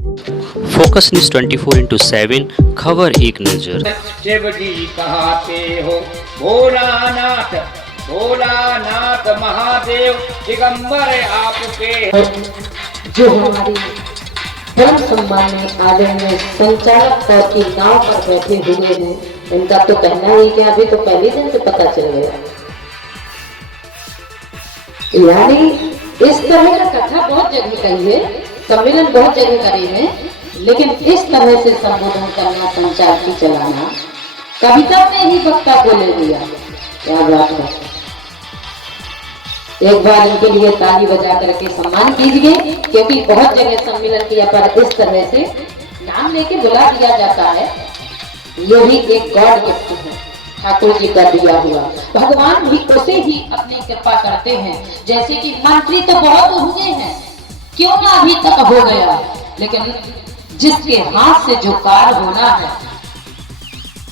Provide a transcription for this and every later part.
Focus news 24/7 खबर एक नजर। शिव जी कहाते हो भोलानाथ, भोलानाथ महादेव दिगंबर आपके। जो हमारी धर्म सम्मान में आदरणीय संचालक पद की नाव पर बैठे हुए हैं, इनका तो कहना ही क्या, अभी तो पहले दिन से पता चल गया। यानी इस तरह का कथा बहुत जगह कही है, सम्मेलन बहुत जगह करे हैं, लेकिन इस तरह से संबोधन करना, संचार की चलाना, कविता ने ही वक्ता को ले दिया। क्या बात है। एक बार इनके लिए ताली बजा करके सम्मान कीजिए, क्योंकि बहुत जगह सम्मेलन किया पर इस तरह से नाम लेके बुला दिया जाता है, ये भी एक गॉड गिफ्ट है, ठाकुर जी का दिया हुआ। भगवान भी उसे ही अपनी कृपा करते हैं। जैसे कि मंत्री तो बहुत हुए हैं, क्यों ना अभी तक हो गया, लेकिन जिसके हाथ से जो कार्य होना है,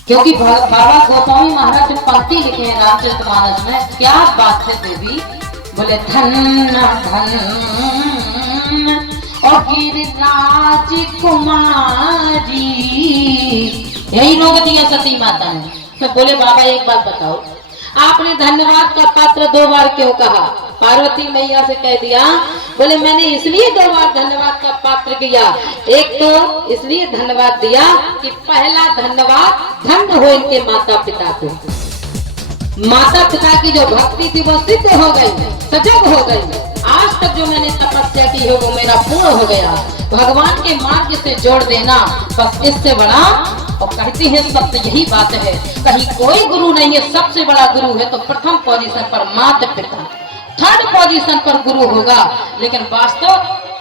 क्योंकि बाबा गोस्वामी महाराज ने पंक्ति लिखे हैं रामचरितमानस में, क्या बात है देवी, बोले धन धन और गिरिराज कुमारी, यही रोक दिया सती माता ने। तो बोले बाबा एक बात बताओ, आपने धन्यवाद का पात्र 2 बार क्यों कहा? पार्वती मैया से कह दिया, बोले मैंने इसलिए 2 बार धन्यवाद का पात्र किया। एक तो इसलिए धन्यवाद दिया कि पहला धन्यवाद धन्य हो इनके माता पिता को, माता पिता की जो भक्ति थी वो सिद्ध हो गई, सजग हो गई। आज तक जो मैंने तपस्या की है वो मेरा पूर्ण हो गया। भगवान के मार्ग से जोड़ देना, बस इससे बड़ा, और कहती है सबसे यही बात है, कहीं कोई गुरु नहीं है, सबसे बड़ा गुरु है तो प्रथम पोजीशन पर माता पिता, थर्ड पोजीशन पर गुरु होगा। लेकिन वास्तव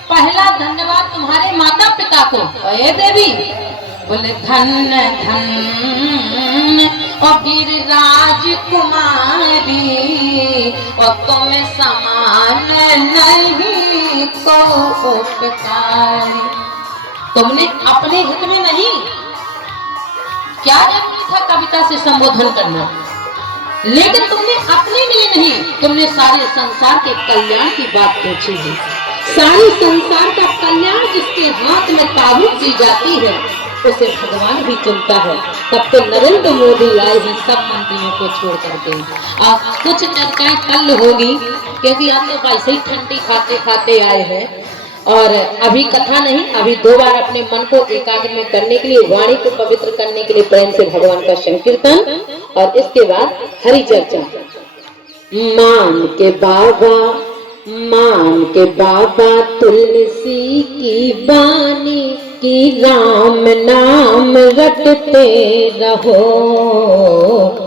पहला धन्यवाद तुम्हारे माता पिता को। ए देवी, बोले धन धन और गिरिराज कुमारी, और तुम समान नहीं को उपकारी। तुमने अपने हित में नहीं, क्या जरूरी था कविता से संबोधन करना, लेकिन तुमने अपने लिए नहीं, तुमने सारे संसार के कल्याण की बात पूछी है। सारे संसार का कल्याण जिसके हाथ में ताबूत दी जाती है, उसे भगवान भी चुनता है। तब तो नरेंद्र मोदी आए हैं सब मंत्रियों को छोड़ करके। अब कुछ चर्चाएं कल होगी, क्योंकि आप तो वैसे ही ठंडी खाते खाते आए हैं, और अभी कथा नहीं, अभी 2 बार अपने मन को एकाग्र में करने के लिए, वाणी को पवित्र करने के लिए प्रेम से भगवान का संकीर्तन, और इसके बाद हरि चर्चा। मान के बाबा, मान के बाबा तुलसी की बानी कि राम नाम रटते रहो।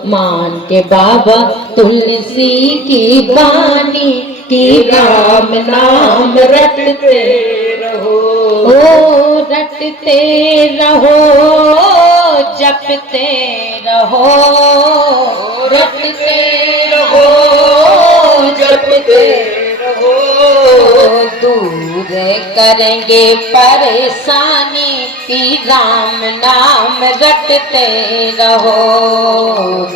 मान के बाबा तुलसी की बानी कि राम नाम रटते रहो। ओ रटते रहो, जपते रहो, रटते रहो, जपते रहो। दूर करेंगे परेशानी कि राम नाम रटते रहो।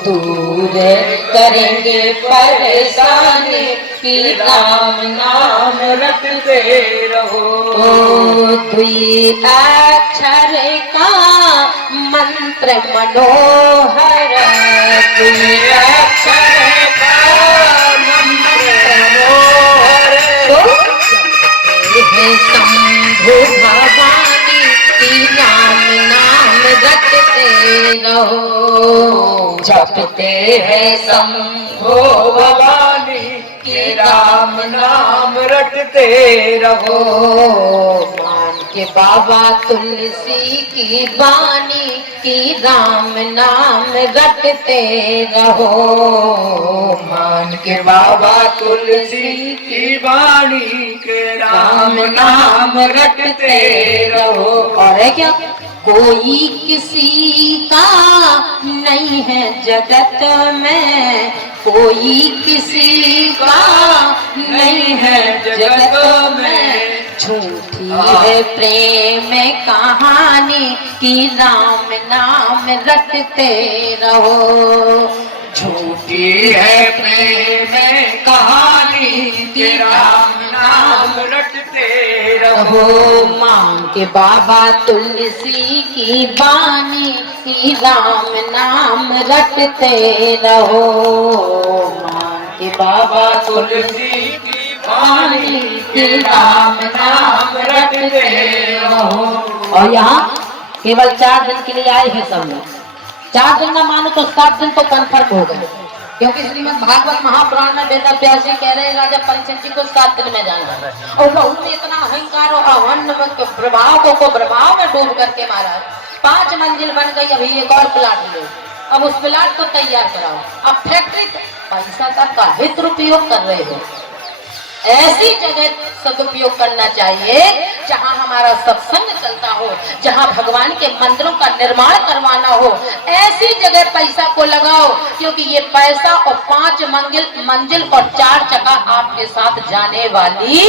दूर करेंगे परेशानी कि राम नाम रटते रहो। दुई अक्षर का मंत्र मनोहर, दुई अक्षर का मंत्र मनोहर, शंभु भवानी की राम नाम रटते रहो। जपते हैं शंभु भवानी की राम नाम रटते रहो। मान के बाबा तुलसी की बानी की राम नाम रटते रहो। मान के बाबा तुलसी की बानी के राम नाम रटते रहो। और है क्या, कोई किसी का नहीं है जगत में, कोई किसी का नहीं है जगत में। झूठी है प्रेम कहानी कि राम नाम रटते रहो। झूठी है प्रेम कहानी कि राम नाम रटते रहो। रहो। मांग के बाबा तुलसी की बानी की राम नाम रटते रहो। मांग के बाबा तुलसी की बानी वाणी की राम नाम रटते रहो। और यहाँ केवल 4 दिन के लिए आए हैं सब लोग। 4 दिन ना मानो तो 7 दिन तो कन्फर्म हो गए, क्योंकि श्रीमद् भागवत महापुराण में वेद व्यास जी कह रहे हैं राजा परीक्षित जी को 7 दिन में जाना है। और बहू में इतना अहंकार और आह्वान प्रभाव को प्रभाव में डूब करके महाराज 5 मंजिल बन गई, अभी एक और प्लाट लो, अब उस प्लाट को तैयार कराओ। अब फैक्ट्री पैसा का काहे दुरुपयोग कर रहे हो? ऐसी जगह सदुपयोग करना चाहिए जहां हमारा सत्संग चलता हो, जहां भगवान के मंदिरों का निर्माण करवाना हो, ऐसी जगह पैसा को लगाओ। क्योंकि ये पैसा और 5 मंजिल और 4 चक्का आपके साथ जाने वाली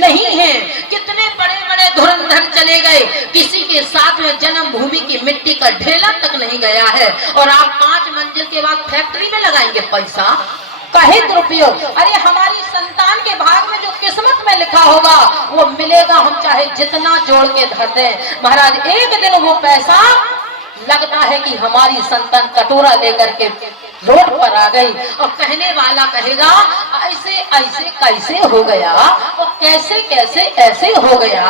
नहीं है। कितने बड़े बड़े धुरंधर चले गए, किसी के साथ में जन्मभूमि की मिट्टी का ढेला तक नहीं गया है, और आप 5 मंजिल के बाद फैक्ट्री में लगाएंगे पैसा, काहे दुरुपयोग? अरे हमारी संतान के भाग में जो किस्मत में लिखा होगा वो मिलेगा, हम चाहे जितना जोड़ के धर दें। महाराज एक दिन वो पैसा लगता है कि हमारी संतान कटोरा लेकर के रोड पर आ गई, और कहने वाला कहेगा ऐसे ऐसे कैसे हो गया, और कैसे कैसे ऐसे हो गया।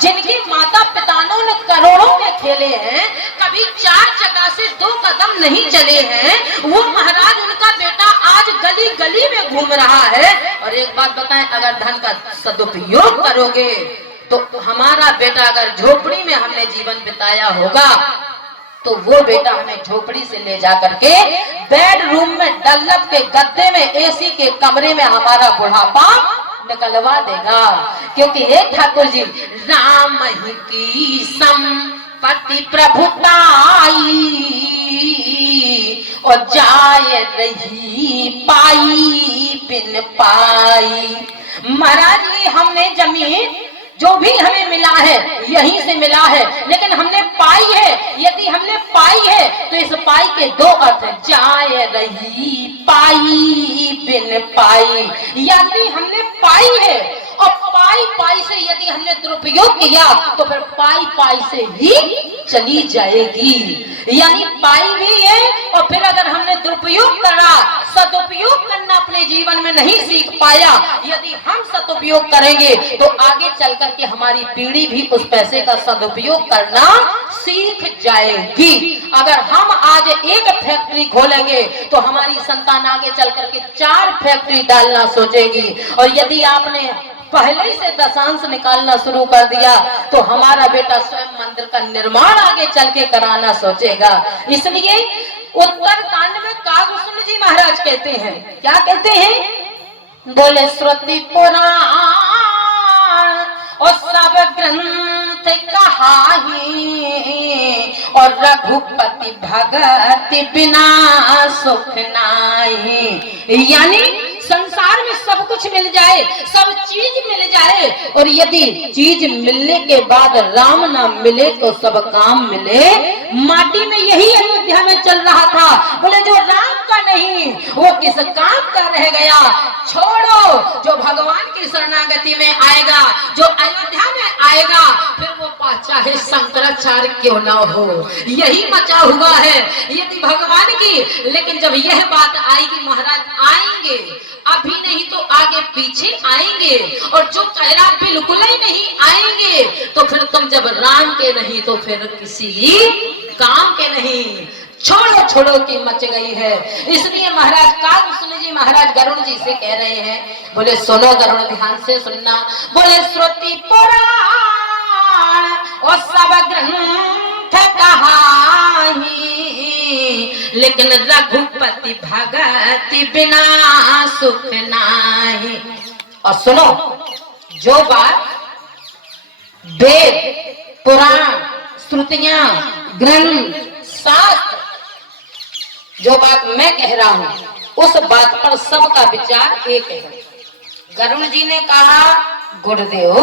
जिनके माता पिताओं ने करोड़ों में खेले हैं, कभी 4 चक्का से 2 कदम नहीं चले हैं, वो महाराज उनका बेटा आज गली गली में घूम रहा है। और एक बात बताएं, अगर धन का सदुपयोग करोगे तो हमारा बेटा अगर झोपड़ी में हमने जीवन बिताया होगा तो वो बेटा हमें झोपड़ी से ले जा करके बेडरूम में डल्लप के गद्दे में एसी के कमरे में हमारा बुढ़ापा निकलवा देगा। क्योंकि हे ठाकुर जी, राम ही की संपत्ति प्रभुताई और जाय रही पाई बिन पाई। महाराज ये हमने जमीन जो भी हमें मिला है यहीं से मिला है, लेकिन हमने पाई है। यदि हमने पाई है तो इस पाई के 2 अर्थ, जाय रही पाई बिन पाई। यदि हमने पाई है और पाई से यदि हमने दुरुपयोग किया तो फिर पाई से ही चली जाएगी। यानी पाई भी है, और फिर अगर हमने दुरुपयोग करा, सदुपयोग करना अपने जीवन में नहीं सीख पाया, यदि हम सदुपयोग करेंगे तो आगे चल करके हमारी पीढ़ी भी उस पैसे का सदुपयोग करना सीख जाएगी। अगर हम आज एक फैक्ट्री खोलेंगे तो हमारी संतान आगे चल करके 4 फैक्ट्री डालना सोचेगी, और यदि आपने पहले से दशांश निकालना शुरू कर दिया तो हमारा बेटा स्वयं मंदिर का निर्माण आगे चल के कराना सोचेगा। इसलिए उत्तर कांड में कागभूषण जी महाराज कहते हैं, क्या कहते हैं? बोले श्रुति पुराण और सब ग्रंथ कहाही और रघुपति भगत बिना सुख नाही। यानी संसार में सब कुछ मिल जाए, सब चीज मिल जाए, और यदि चीज मिलने के बाद राम ना मिले तो सब काम मिले। माटी में यही अयोध्या में चल रहा था। बोले जो राम का नहीं वो किस काम का रह गया। छोड़ो, जो भगवान की शरणागति में आएगा, जो अयोध्या में आएगा, फिर वो चाहे शंकराचार्य क्यों ना हो, यही मचा हुआ है यदि भगवान की। लेकिन जब यह बात आएगी, महाराज आएंगे, अभी नहीं तो आगे पीछे आएंगे, और जो कह रहा बिल्कुल ही नहीं आएंगे, तो फिर तुम जब राम के नहीं तो फिर किसी काम के नहीं। छोड़ो छोड़ो की मच गई है। इसलिए महाराज कागभूषण जी महाराज गरुड़ जी से कह रहे हैं, बोले सुनो गरुड़, ध्यान से सुनना। बोले श्रुति पुराण और सब ग्रंथ कहाही, लेकिन रघुपति भगत बिना सुख नाही। और सुनो, जो बात वेद पुराण श्रुतियां ग्रंथ शास्त्र जो बात मैं कह रहा हूं उस बात पर सबका विचार एक है। गरुड़ जी ने कहा, गुरुदेव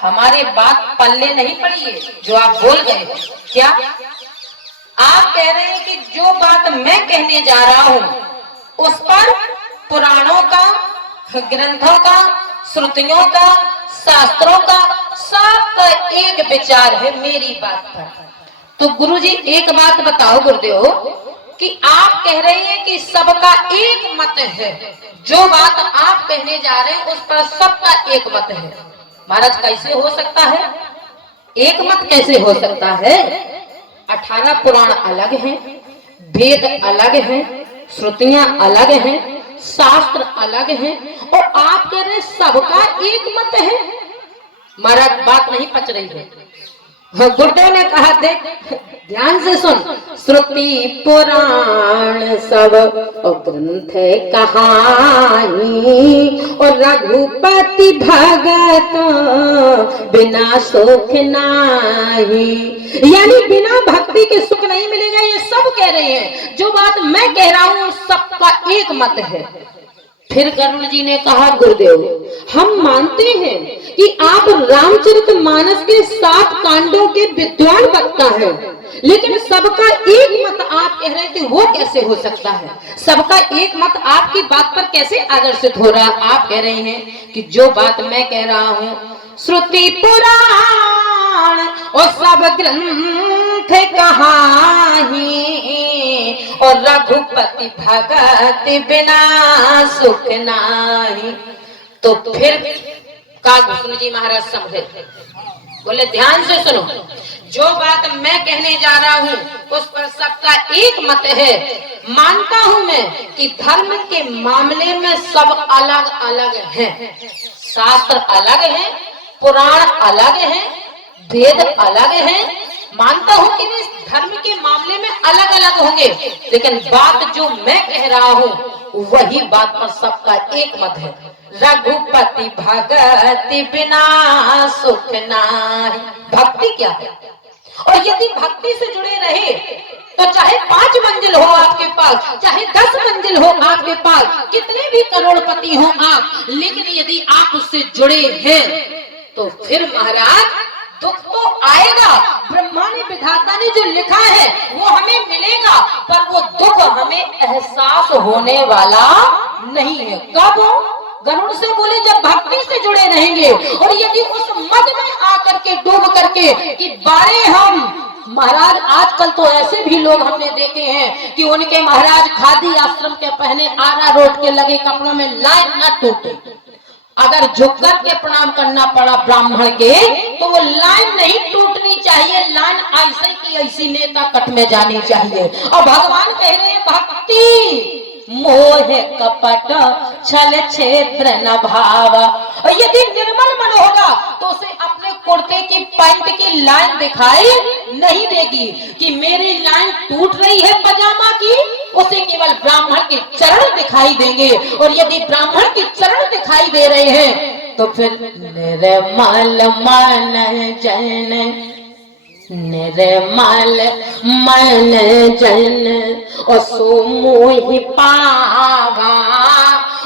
हमारे बात पल्ले नहीं पड़ी है जो आप बोल गए। क्या आप कह रहे हैं कि जो बात मैं कहने जा रहा हूं उस पर पुराणों का, ग्रंथों का, श्रुतियों का, शास्त्रों का, सबका एक विचार है मेरी बात पर। तो गुरुजी एक बात बताओ गुरुदेव कि आप कह रहे हैं कि सबका एक मत है, जो बात आप कहने जा रहे हैं उस पर सबका एक मत है। महाराज कैसे हो सकता है? एक मत कैसे हो सकता है? 18 पुराण अलग हैं, वेद अलग हैं, श्रुतियां अलग हैं, शास्त्र अलग हैं, और आप कह रहे सबका एक मत है। महाराज बात नहीं पच रही है। गुरुदेव ने कहा देख ध्यान से सुन, श्रुति पुराण सब ग्रंथ कहानी और रघुपति भगत बिना सुख नाही, यानी बिना भक्ति के सुख नहीं मिलेगा। ये सब कह रहे हैं, जो बात मैं कह रहा हूं सबका एक मत है। फिर गरुड़ जी ने कहा गुरुदेव हम मानते हैं कि आप रामचरितमानस के 7 कांडों के विद्वान वक्ता हैं, लेकिन सबका एक मत आप कह रहे थे, वो कैसे हो सकता है? सबका एक मत आपकी बात पर कैसे आदर्शित हो रहा? आप कह रहे हैं कि जो बात मैं कह रहा हूं श्रुति पुराण और सब ग्रंथ कहानी और रघुपति भगत बिना सुख नाही। तो फिर कागभूषण जी महाराज समझे, बोले ध्यान से सुनो, जो बात मैं कहने जा रहा हूँ उस पर सबका एक मत है। मानता हूं मैं कि धर्म के मामले में सब अलग अलग हैं, शास्त्र अलग है, पुराण अलग है, वेद अलग है। मानता हूं कि इस धर्म के मामले में अलग अलग होंगे, लेकिन बात जो मैं कह रहा हूं वही बात पर सबका एक मत है। रघुपति भगत बिना सुख नाही। भक्ति क्या है? और यदि भक्ति से जुड़े रहे तो चाहे 5 मंजिल हो आपके पास, चाहे 10 मंजिल हो आपके पास, कितने भी करोड़पति हो आप, लेकिन यदि आप उससे जुड़े हैं तो फिर महाराज दुख तो आएगा। ब्रह्मा ने, विधाता ने जो लिखा है वो हमें मिलेगा, पर वो दुख हमें एहसास होने वाला नहीं है। कब? गरुड़ से बोले जब भक्ति से जुड़े रहेंगे। और यदि उस मद में आकर के डूब करके कि बारे हम महाराज, आजकल तो ऐसे भी लोग हमने देखे हैं कि उनके महाराज खादी आश्रम के पहने आरा रोड के लगे कपड़ों में लाइन न टूटे, अगर झुक कर के प्रणाम करना पड़ा ब्राह्मण के तो वो लाइन नहीं टूटनी चाहिए, लाइन ऐसे की ऐसी नेता कट में जानी चाहिए। और भगवान कह रहे हैं भक्ति मोह कपट छल छेत्र न भाव। और यदि निर्मल मन होगा तो उसे अपने कुर्ते की पैंट की लाइन दिखाई नहीं देगी कि मेरी लाइन टूट रही है पजामा की, उसे केवल ब्राह्मण के चरण दिखाई देंगे। और यदि ब्राह्मण के चरण दिखाई दे रहे हैं तो फिर निर्मल मन जन, निर्मल मन जन और सो मोहि पावा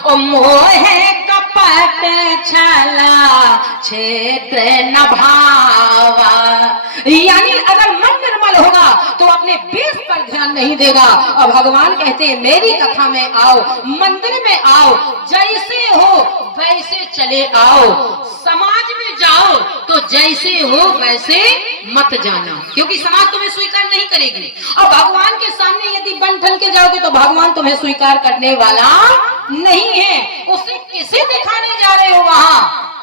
और मोह कपट छला क्षेत्र न भावा। यानी अगर मन निर्मल होगा तो अपने बेस पर ध्यान नहीं देगा। और भगवान कहते हैं मेरी कथा में आओ, मंदिर में आओ, जैसे हो वैसे चले आओ, समाज में जाओ तो जैसे हो वैसे मत जाना, क्योंकि समाज तुम्हें स्वीकार नहीं करेगी। और भगवान के सामने यदि बन ठन के जाओगे तो भगवान तुम्हें स्वीकार करने वाला नहीं है। उसे किसे दिखाने जा रहे हो?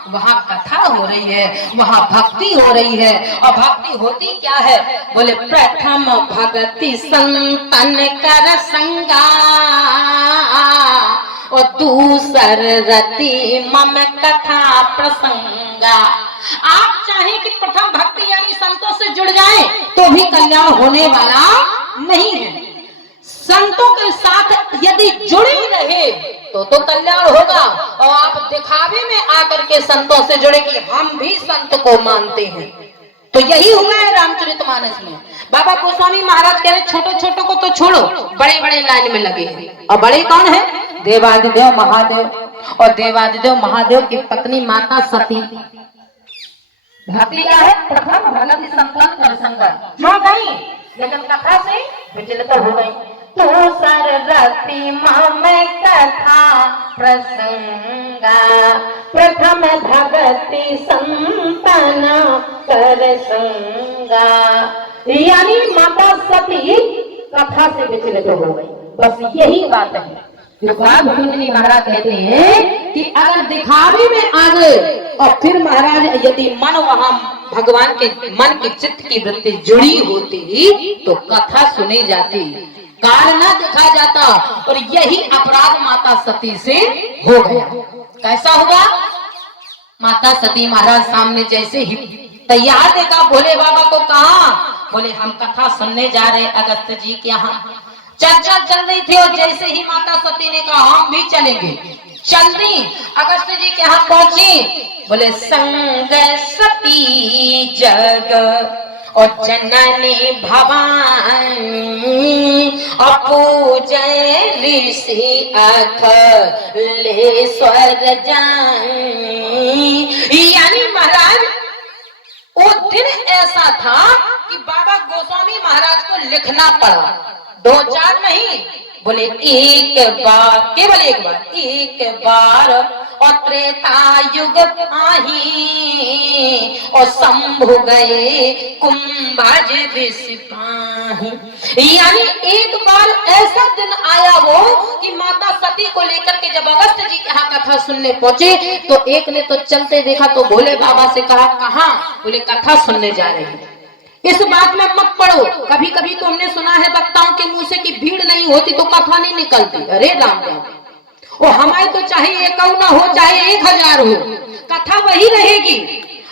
वहाँ कथा हो रही है, वहाँ भक्ति हो रही है। और भक्ति होती क्या है? बोले प्रथम भक्ति संतन कर संगा और दूसर रति मम कथा प्रसंगा। आप चाहें कि प्रथम भक्ति यानी संतों से जुड़ जाएं तो भी कल्याण होने वाला नहीं है। संतों के साथ यदि जुड़े रहे तो कल्याण होगा। और आप दिखावे में आकर के संतों से जुड़े कि हम भी संत को मानते हैं, तो यही हुआ है रामचरितमानस में। बाबा गोस्वामी महाराज कह रहे छोटे छोटों को तो छोड़ो, बड़े बड़े लाइन में लगे हैं। और बड़े कौन है? देवादिदेव महादेव। और देवादिदेव महादेव की पत्नी माता सती। भक्ति क्या है? प्रथम भक्ति संतन कर संगा। क्यों गई? लेकिन कथा से विचलित हो गई। तो सरस्वती में कथा प्रसंगा प्रथम भगति संपन्न कर संगा। यानी माता सती कथा से विचलित हो गई। बस यही बात है जो भूतनी महाराज कहते हैं कि अगर दिखावे में आ गए और फिर महाराज यदि मन वहां भगवान के मन की चित्त की वृत्ति जुड़ी होती तो कथा सुनी जाती, काल न देखा जाता। और यही अपराध माता सती से हो गया। कैसा हुआ? माता सती महाराज सामने जैसे ही तैयार देखा भोले बाबा को कहा, बोले हम कथा सुनने जा रहे अगस्त्य जी के यहाँ। चर्चा चल रही थी और जैसे ही माता सती ने कहा हम भी चलेंगे, चल दी। अगस्त्य जी के यहाँ पहुंची, बोले संग सती जग और जननी भवानी अपूजय ऋषि अखिलेश्वर जानी। यानी महाराज वो दिन ऐसा था कि बाबा गोस्वामी महाराज को लिखना पड़ा, 2-4 नहीं, बोले एक बार, केवल एक बार और त्रेता युग आही और शंभु गए कुंभज ऋषि पाही। यानी एक बार ऐसा दिन आया वो कि माता सती को लेकर के जब अगस्त्य जी के यहाँ कथा सुनने पहुंचे तो एक ने तो चलते देखा तो भोले बाबा से कहा कहाँ? बोले कथा सुनने जा रहे हैं। इस बात में मत पड़ो। कभी कभी तो हमने सुना है वक्ताओं के मुंह से कि भीड़ नहीं होती तो कथा नहीं निकलती। अरे राम राम, वो हमारे तो चाहे 1 ना हो चाहे 1000 हो, कथा वही रहेगी।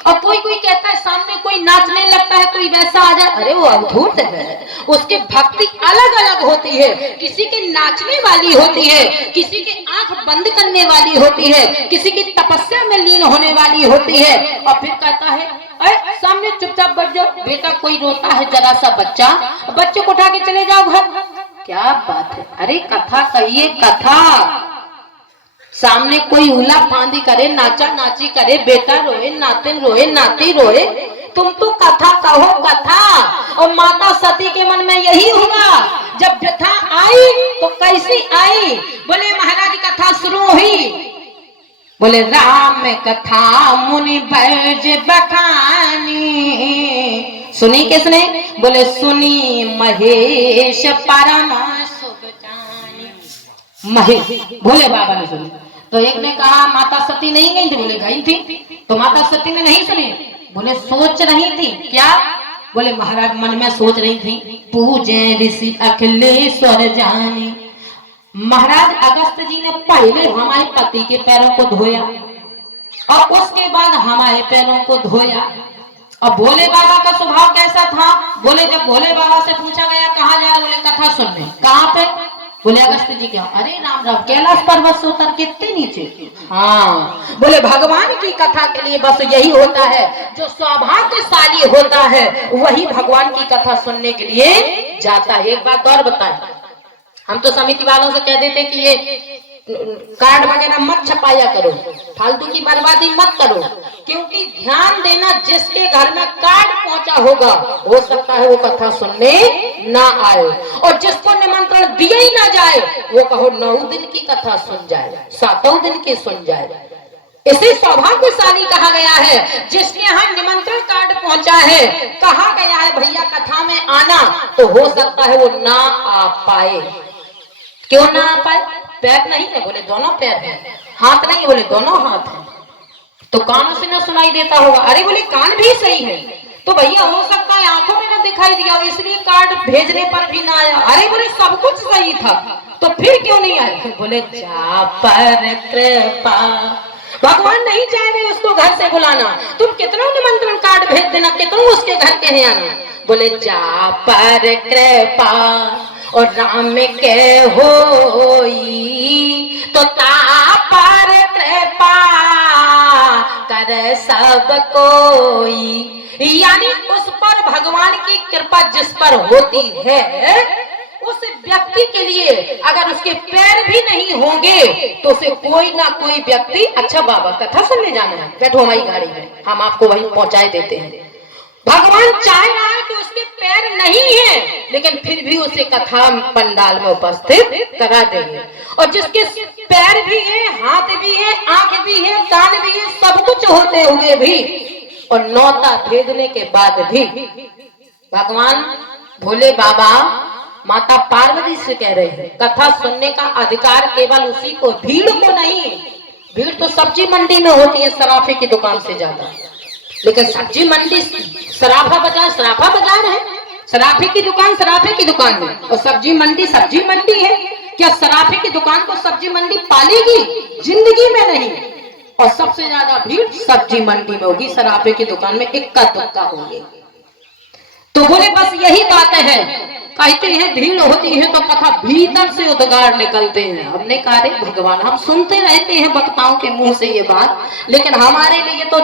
और कोई कहता है सामने कोई नाचने लगता है, कोई वैसा आ जाए, अरे वो अद्भुत है। उसकी भक्ति अलग अलग होती है, किसी की नाचने वाली होती है, किसी की आंख बंद करने वाली होती है, किसी की तपस्या में लीन होने वाली होती है। और फिर कहता है अरे सामने चुपचाप बैठ जाओ, बेटा कोई रोता है जरा सा बच्चा, बच्चे को उठा के चले जाओ घर। क्या बात है? अरे कथा कहिए कथा। सामने कोई उला फांदी करे, नाचा नाची करे, बेटा रोए, नातिन रोए, नाती रोए, तुम तो कथा कहो कथा। और माता सती के मन में यही हुआ। जब व्यथा आई तो कैसी आई? बोले महाराज कथा शुरू हुई, बोले राम कथा मुनि बैज बखानी। सुनी किसने? बोले सुनी महेश परम सुख जानी। महेश भोले बाबा ने सुनी। तो एक ने कहा माता सती नहीं गई थी, बोले गई थी। तो माता सती ने नहीं सुनी, बोले सोच रही थी। क्या? बोले महाराज मन में सोच रही थी पूजे ऋषि अखिलेश्वर जानी। महाराज अगस्त्य जी ने पहले हमारे पति के पैरों को धोया और उसके बाद हमारे पैरों को धोया। और भोले बाबा का स्वभाव कैसा था? बोले जब भोले बाबा से पूछा गया कहाँ जा रहे? बोले कथा सुनने। कहाँ पे? बोले अगस्त्य जी क्या? अरे राम राम, कैलाश पर्वत से उतर के इतने नीचे। हाँ, बोले भगवान की कथा के लिए बस यही होता है, जो सौभाग्यशाली होता है वही भगवान की कथा सुनने के लिए जाता है। एक बात और बताए, हम तो समिति वालों से कह देते कि ये कार्ड वगैरह मत छपाया करो, फालतू की बर्बादी मत करो, क्योंकि ध्यान देना जिसके घर में कार्ड पहुंचा होगा हो सकता है वो कथा सुनने ना आए, और जिसको निमंत्रण दिया ही ना जाए वो कहो 9 दिन की कथा सुन जाए, 7 दिन की सुन जाए। इसे सौभाग्यशाली कहा गया है जिसके यहाँ निमंत्रण कार्ड पहुंचा है। कहा गया है भैया कथा में आना, तो हो सकता है वो ना आ पाए। क्यों ना आ पाए? पैर नहीं है? बोले दोनों पैर हैं। हाथ नहीं? बोले दोनों हाथ हैं। तो कानों से ना सुनाई देता होगा? अरे बोले कान भी सही है। तो भैया हो सकता है आंखों में ना दिखाई दिया और इसलिए कार्ड भेजने पर भी ना आया। अरे बोले सब कुछ सही था, तो फिर क्यों नहीं आए? बोले जा पर कृपा, भगवान नहीं चाह रहे उसको घर से बुलाना, तुम कितना निमंत्रण कार्ड भेज देना, कितना उसके घर के हैं आना। बोले जा पर कृपा और राम के होई तो ता पर कृपा कर सब कोई। यानी उस पर भगवान की कृपा जिस पर होती है उस व्यक्ति के लिए अगर उसके पैर भी नहीं होंगे तो उसे कोई ना कोई व्यक्ति, अच्छा बाबा कथा सुनने जाना है, बैठो हमारी गाड़ी में, हम आपको वहीं पहुंचाए देते हैं। भगवान चाह रहा है कि उसके पैर नहीं है लेकिन फिर भी उसे कथा पंडाल में उपस्थित करा देंगे। और जिसके पैर भी है, हाथ भी है, आंख भी है, कान भी है, सब कुछ होते हुए भी और नौता भेदने के बाद भी भगवान भोले बाबा माता पार्वती से कह रहे हैं कथा सुनने का अधिकार केवल उसी को, भीड़ को नहीं। भीड़ तो सब्जी मंडी में होती है सराफे की दुकान से ज्यादा, लेकिन सब्जी मंडी सराफा बाजार है, सराफे की दुकान सराफे की दुकान है और सब्जी मंडी है। क्या सराफे की दुकान को सब्जी मंडी पालेगी? जिंदगी में नहीं। और सबसे ज्यादा भीड़ सब्जी मंडी में होगी, सराफे की दुकान में इक्का दुक्का होगी। तो बोले बस यही बात है, कहते हैं भीड़ होती है तो कथा भीतर से उद्गार निकलते हैं। हमने कहा रे भगवान, हम सुनते रहते हैं वक्ताओं के मुंह से ये बात, लेकिन हमारे लिए तो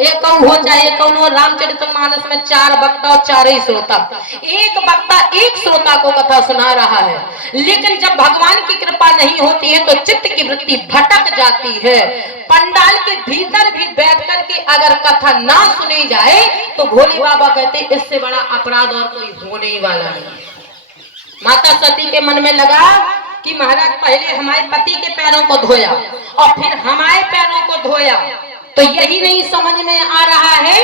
एक हो जाए कौन हो। रामचरितमानस में 4 वक्ता और 4 ही श्रोता, एक वक्ता एक श्रोता को कथा सुना रहा है। लेकिन जब भगवान की कृपा नहीं होती है तो चित्त की वृत्ति भटक जाती है। पंडाल के भीतर भी बैठ करके अगर कथा ना सुनी जाए तो भोले बाबा कहते इससे बड़ा अपराध और कोई होने ही वाला नहीं। माता सती के मन में लगा कि महाराज पहले हमारे पति के पैरों को धोया और फिर हमारे पैरों को धोया, तो यही नहीं समझ में आ रहा है।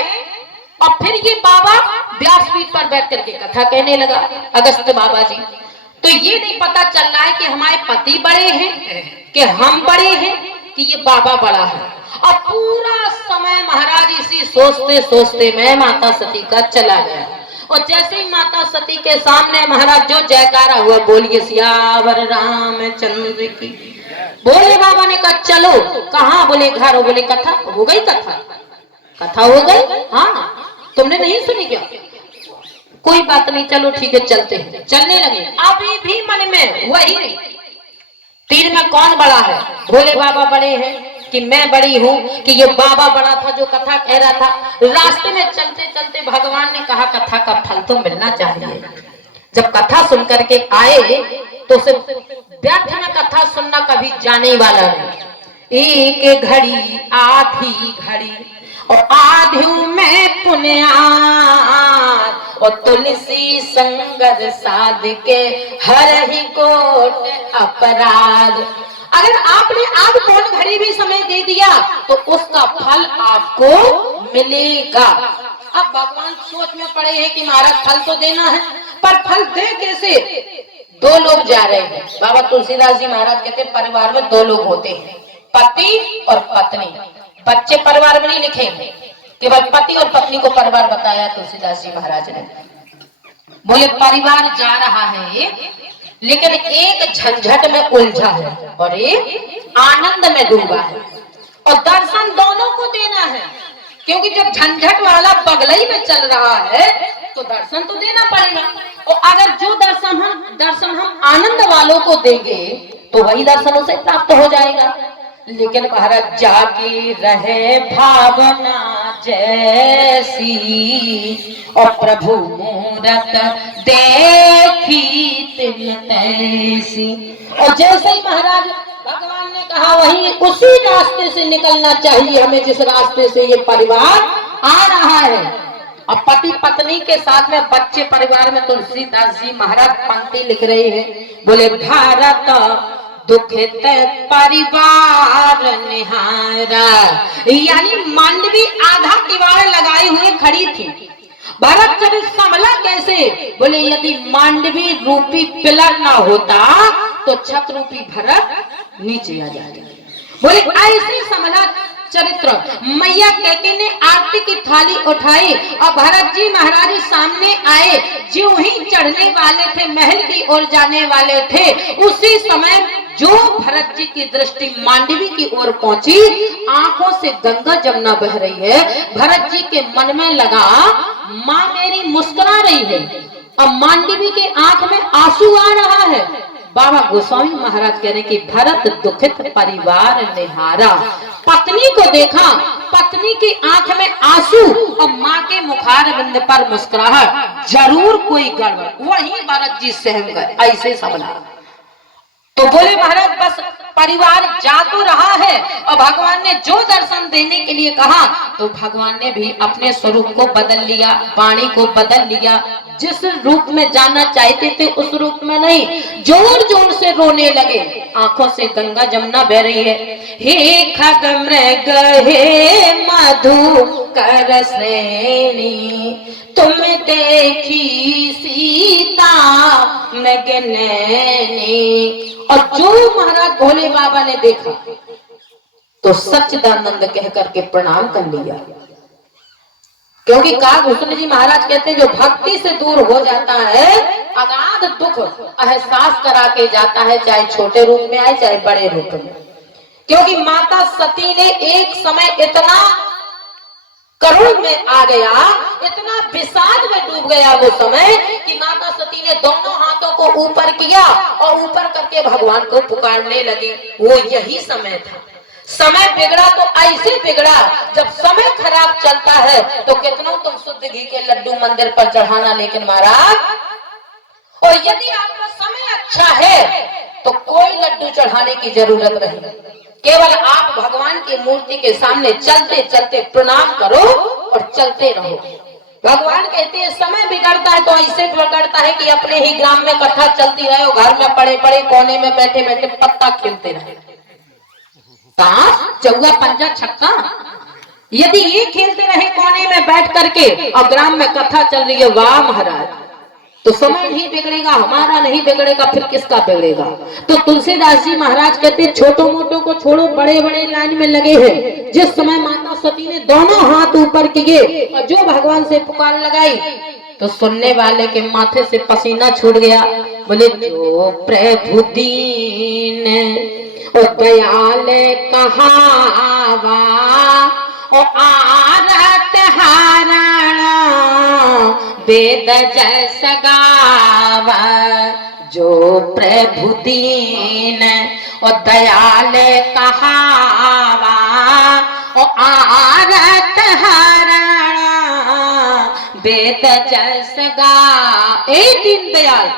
और फिर ये बाबा व्यासपीठ पर बैठ करके कथा कहने लगा, अगस्त्य बाबा जी। तो ये नहीं पता चल रहा है कि हमारे पति बड़े हैं कि हम बड़े हैं कि ये बाबा बड़ा है। और पूरा समय महाराज इसी सोचते सोचते में माता सती का चला गया। और जैसे ही माता सती के सामने महाराज जो जयकारा हुआ, बोलिए सियावर रामचंद्र की। भोले बाबा ने कहा चलो, कहाँ? बोले घर। बोले कथा हो गई, कथा हो गई। हाँ, तुमने नहीं सुनी क्या? कोई बात नहीं, चलो ठीक है चलते हैं। चलने लगे। अभी भी मन में वही, तीर में कौन बड़ा है? भोले बाबा बड़े हैं कि मैं बड़ी हूँ कि ये बाबा बड़ा था जो कथा कह रहा था। रास्ते में चलते चलते भगवान ने कहा कथा का फल तो मिलना चाहिए। जब कथा सुन करके आए तो सिर्फ व्यर्थ में कथा सुनना कभी जाने वाला नहीं। एक घड़ी आधी घड़ी और आधी में पुण्यार और तुलसी संगत साध के हर ही कोट अपराध। अगर आपने आध पौन घड़ी भी समय दे दिया तो उसका फल आपको मिलेगा। अब भगवान सोच में पड़े हैं कि महाराज फल तो देना है, पर फल दे कैसे? 2 लोग जा रहे हैं। बाबा तुलसीदास जी महाराज कहते हैं परिवार में 2 लोग होते हैं, पति और पत्नी। बच्चे परिवार में नहीं लिखे, केवल पति और पत्नी को परिवार बताया तुलसीदास जी महाराज ने। बोले परिवार जा रहा है लेकिन एक झंझट में उलझा है और एक आनंद में डूबा है। और दर्शन दोनों को देना है, क्योंकि जब झंझट वाला बगलई में चल रहा है तो दर्शन तो देना पड़ेगा। और अगर जो दर्शन हम आनंद वालों को देंगे तो वही दर्शन उसे प्राप्त हो जाएगा। लेकिन महाराज जागे रहे भावना जैसी और प्रभु मूरत देखी तिन तैसी। और जैसे ही महाराज भगवान ने कहा वही उसी रास्ते से निकलना चाहिए हमें, जिस रास्ते से ये परिवार आ रहा है। अब पति पत्नी के साथ में बच्चे परिवार में तुलसीदास जी महाराज पंक्ति लिख रहे हैं। बोले भारत दुखित परिवार निहारा, यानी मांडवी आधा किवाड़ लगाए हुए खड़ी थी। भरत जब संभला कैसे? बोले यदि मांडवी रूपी पिलर ना होता तो छत रूपी भरत नीचे आ जाएगा। बोले ऐसे संभला चरित्र। मैया कैकेयी ने आरती की थाली उठाई और भरत जी महाराज सामने आए। जो ही चढ़ने वाले थे, महल की ओर जाने वाले थे, उसी समय जो भरत जी की दृष्टि मांडवी की ओर पहुंची, आंखों से गंगा जमुना बह रही है। भरत जी के मन में लगा माँ मेरी मुस्कुरा रही है और मांडवी के आंख में आंसू आ रहा है। बाबा गोस्वामी महाराज कह रहे कि भरत दुखित परिवार निहारा। पत्नी को देखा, पत्नी की आंख में आंसू और माँ के मुखार बिंद पर मुस्कुराहट, जरूर कोई गड़बड़। वही भरत जी सहम गए, ऐसे संभला। तो बोले महाराज बस परिवार जा तो रहा है और भगवान ने जो दर्शन देने के लिए कहा तो भगवान ने भी अपने स्वरूप को बदल लिया, वाणी को बदल लिया, जिस रूप में जाना चाहते थे उस रूप में नहीं, जोर जोर से रोने लगे। आंखों से गंगा जमुना बह रही है। हे खग मृग हे मधु कर श्रेणी, तुम देखी सीता मृग नैनी। और जो महाराज भोले बाबा ने देखा तो सच्चिदानंद कह करके प्रणाम कर लिया। क्योंकि कागभूषण जी महाराज कहते हैं जो भक्ति से दूर हो जाता है अगाध दुख एहसास करा के जाता है, चाहे छोटे रूप में आए चाहे बड़े रूप में। क्योंकि माता सती ने एक समय इतना करुण में आ गया, इतना विषाद में डूब गया वो समय कि माता सती ने दोनों हाथों को ऊपर किया और ऊपर करके भगवान को पुकारने लगी। वो यही समय था। समय बिगड़ा तो ऐसे बिगड़ा, जब समय खराब चलता है तो कितना तुम शुद्ध घी के लड्डू मंदिर पर चढ़ाना, लेकिन महाराज और यदि आपका समय अच्छा है तो कोई लड्डू चढ़ाने की जरूरत नहीं। केवल आप भगवान की मूर्ति के सामने चलते चलते प्रणाम करो और चलते रहो। भगवान कहते हैं समय बिगड़ता है तो ऐसे बिगड़ता है कि अपने ही ग्राम में कथा चलती रहे, घर में पड़े पड़े कोने में बैठे बैठे पत्ता खेलते रहे। चौगा पंजा छक्का, यदि ये खेलते रहे कोने में बैठ करके और ग्राम में कथा चल रही है, वाह महाराज, तो समय नहीं बिगड़ेगा, हमारा नहीं बिगड़ेगा, फिर किसका बिगड़ेगा। तो तुलसीदास जी महाराज कहते हैं छोटों मोटों को छोड़ो, बड़े बड़े लाइन में लगे हैं। जिस समय माता सती ने दोनों हाथ ऊपर किए और जो भगवान से पुकार लगाई तो सुनने वाले के माथे से पसीना छूट गया। बोले जो प्रभु दीन ओ दयाल कहावा ओ आरत हारणा वेद जस गावा। जो प्रभु दीन ओ दयाल कहावा ओ आरत हारणा वेद जस गा। ए दीन दयाल,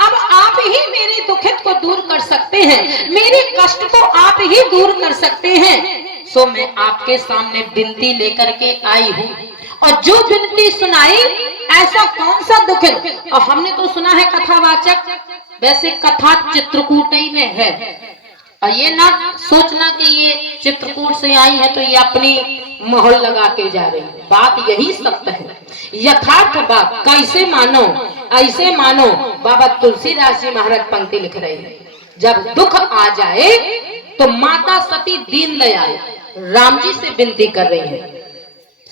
अब आप ही मेरे दुखित को दूर कर सकते हैं, मेरे कष्ट को आप ही दूर कर सकते हैं। सो मैं आपके सामने विनती लेकर के आई हूँ और जो विनती सुनाई ऐसा कौन सा दुख है। और हमने तो सुना है कथावाचक, वैसे कथा चित्रकूट ही में है। और ये ना सोचना कि ये चित्रकूट से आई है तो ये अपनी मोहर लगा के जा रही है। बात यही सत्य है, यथार्थ बात। कैसे मानो, ऐसे मानो। बाबा तुलसीदास जी महाराज पंक्ति लिख रहे हैं, जब दुख आ जाए तो माता सती दीन दयाल राम जी से विनती कर रही है,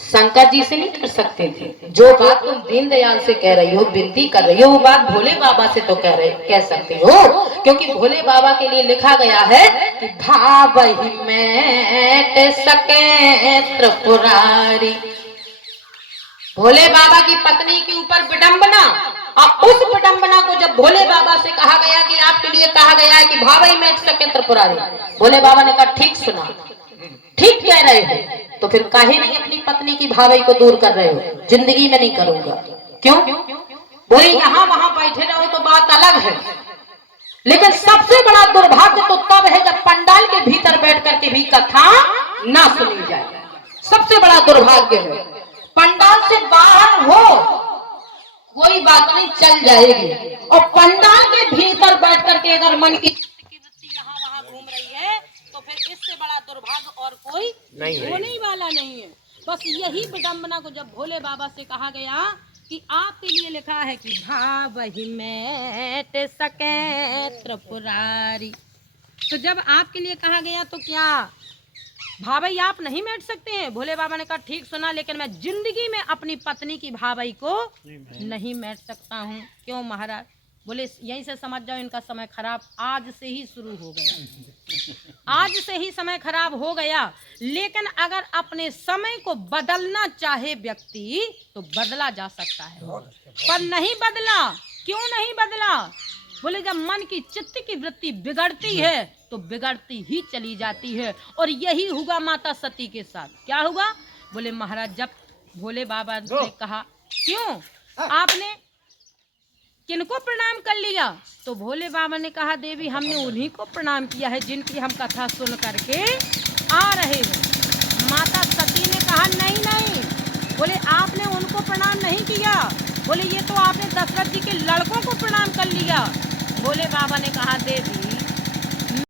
शंकर जी से नहीं कर सकते थे। जो बात तुम दीन दयाल से कह रही हो, विनती कर रही हो, वो बात भोले बाबा से तो कह सकते हो। क्योंकि भोले बाबा के लिए लिखा गया है कि भावहि मैट सके त्रिपुरारी। भोले बाबा की पत्नी के ऊपर विडंबना, और उस विडंबना को जब भोले बाबा से कहा गया कि आपके लिए कहा गया है कि भावहि मैट सके त्रिपुरारी, भोले बाबा ने कहा ठीक सुना, ठीक कह रहे हो, तो फिर काहे नहीं अपनी पत्नी की भावई को दूर कर रहे हो। जिंदगी में नहीं करूंगा। क्यों? बोले यहाँ वहां बैठे रहो तो बात अलग है, लेकिन सबसे बड़ा दुर्भाग्य तो तब है जब पंडाल के भीतर बैठ करके भी कथा ना सुनी जाए। सबसे बड़ा दुर्भाग्य है। पंडाल से बाहर हो कोई बात नहीं, चल जाएगी, और पंडाल के भीतर बैठ करके अगर मन की यहाँ वहां घूम रही है तो फिर इससे बड़ा दुर्भाग्य और कोई होने वाला नहीं है। बस यही विडंबना को जब भोले बाबा से कहा गया कि आपके लिए लिखा है कि भावहि मैट सके त्रिपुरारी, तो जब आपके लिए कहा गया तो क्या भावई आप नहीं मैट सकते हैं? भोले बाबा ने कहा ठीक सुना, लेकिन मैं जिंदगी में अपनी पत्नी की भावई को नहीं मैट सकता हूँ। क्यों महाराज? बोले यहीं से समझ जाओ इनका समय खराब आज से ही शुरू हो गया। आज से ही समय खराब हो गया। लेकिन अगर अपने समय को बदलना चाहे व्यक्ति तो बदला जा सकता है, पर नहीं बदला। क्यों नहीं बदला? बोले जब मन की चित्त की वृत्ति बिगड़ती है तो बिगड़ती ही चली जाती है। और यही हुआ माता सती के साथ। क्या हुआ? बोले महाराज जब भोले बाबा ने कहा क्यों आपने किनको प्रणाम कर लिया, तो भोले बाबा ने कहा देवी हमने उन्हीं को प्रणाम किया है जिनकी हम कथा सुन करके आ रहे हैं। माता सती ने कहा नहीं नहीं, बोले आपने उनको प्रणाम नहीं किया। बोले ये तो आपने दशरथ जी के लड़कों को प्रणाम कर लिया। बोले बाबा ने कहा देवी